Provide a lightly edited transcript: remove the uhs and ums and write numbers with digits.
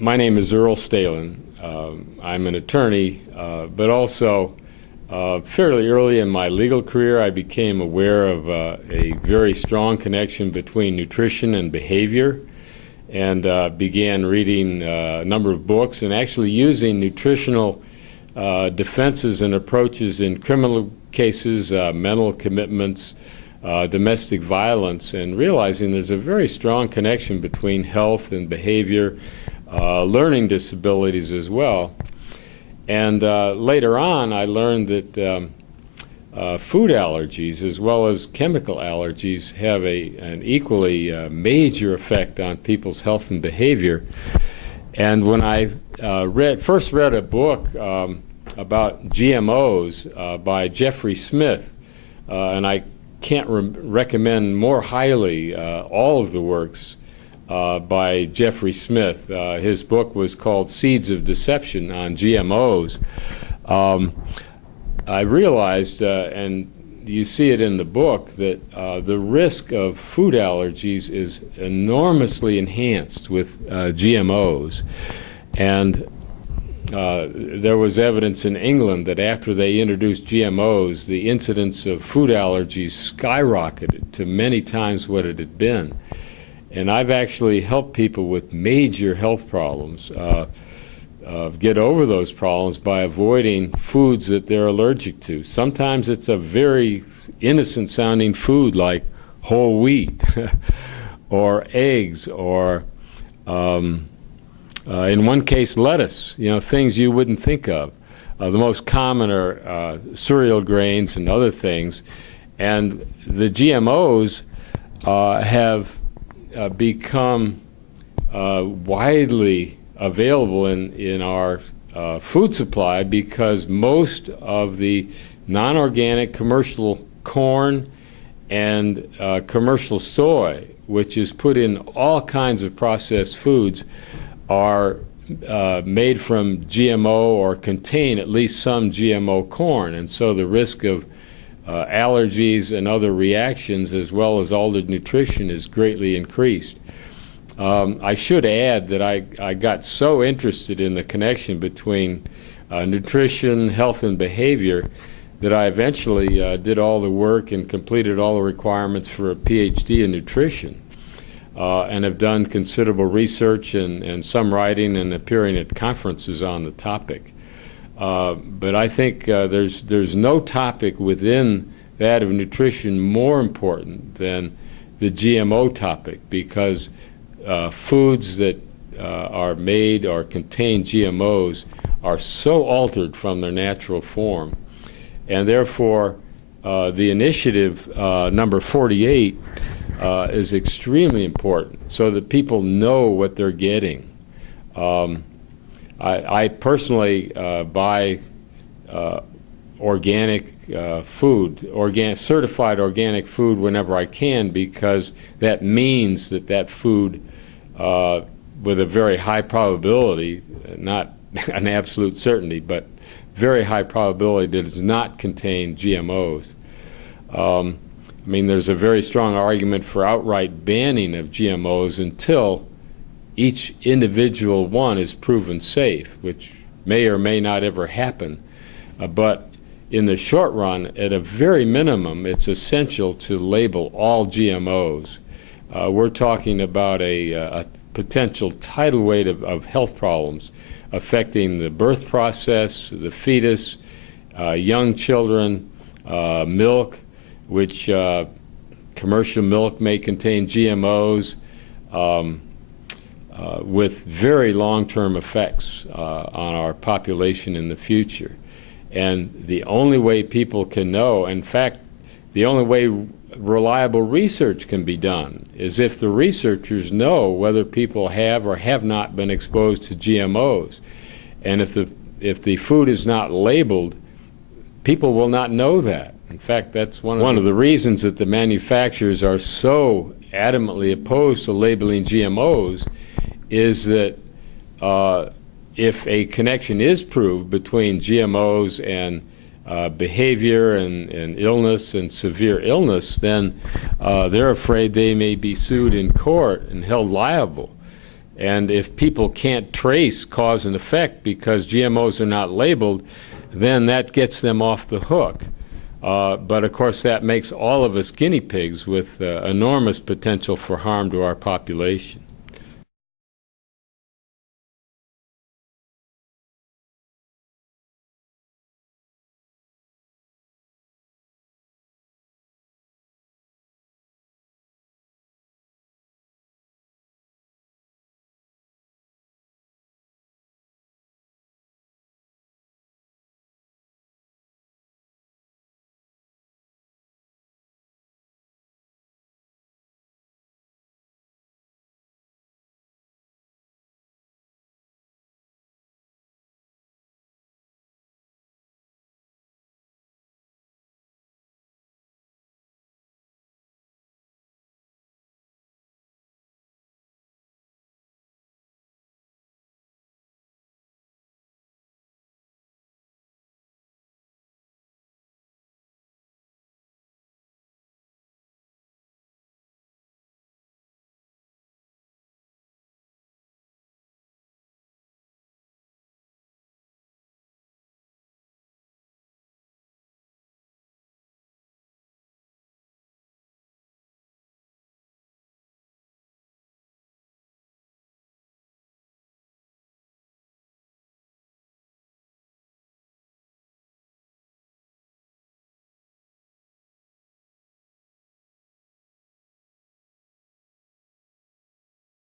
My name is Earl Stalin. I'm an attorney, but also fairly early in my legal career, I became aware of a very strong connection between nutrition and behavior, and began reading a number of books and actually using nutritional defenses and approaches in criminal cases, mental commitments, domestic violence, and realizing there's a very strong connection between health and behavior, learning disabilities as well. And later on, I learned that food allergies as well as chemical allergies have an equally major effect on people's health and behavior. And when I first read a book about GMOs by Jeffery Smith, and I can't recommend more highly all of the works by Jeffery Smith. His book was called Seeds of Deception on GMOs. I realized, and you see it in the book, that the risk of food allergies is enormously enhanced with GMOs. And there was evidence in England that after they introduced GMOs, the incidence of food allergies skyrocketed to many times what it had been. And I've actually helped people with major health problems get over those problems by avoiding foods that they're allergic to. Sometimes it's a very innocent sounding food like whole wheat or eggs or in one case lettuce, things you wouldn't think of. The most common are cereal grains and other things. And the GMOs have become widely available in our food supply because most of the non-organic commercial corn and commercial soy, which is put in all kinds of processed foods, are made from GMO or contain at least some GMO corn. And so the risk of allergies and other reactions, as well as altered nutrition, is greatly increased. I should add that I got so interested in the connection between nutrition, health, and behavior that I eventually did all the work and completed all the requirements for a PhD in nutrition, and have done considerable research and some writing and appearing at conferences on the topic. But I think there's no topic within that of nutrition more important than the GMO topic, because foods that are made or contain GMOs are so altered from their natural form. And therefore, the initiative number 48 is extremely important so that people know what they're getting. I personally buy organic food, certified organic food whenever I can, because that means that food, with a very high probability, not an absolute certainty, but very high probability, does not contain GMOs. I mean, there's a very strong argument for outright banning of GMOs until each individual one is proven safe, which may or may not ever happen. But in the short run, at a very minimum, it's essential to label all GMOs. We're talking about a potential tidal wave of health problems affecting the birth process, the fetus, young children, milk, which commercial milk may contain GMOs, with very long-term effects on our population in the future. And the only way people can know, in fact, the only way reliable research can be done is if the researchers know whether people have or have not been exposed to GMOs. And if the food is not labeled, people will not know that. In fact, that's one of the reasons that the manufacturers are so adamantly opposed to labeling GMOs, is that if a connection is proved between GMOs and behavior and illness and severe illness, then they're afraid they may be sued in court and held liable. And if people can't trace cause and effect because GMOs are not labeled, then that gets them off the hook. But of course, that makes all of us guinea pigs with enormous potential for harm to our population.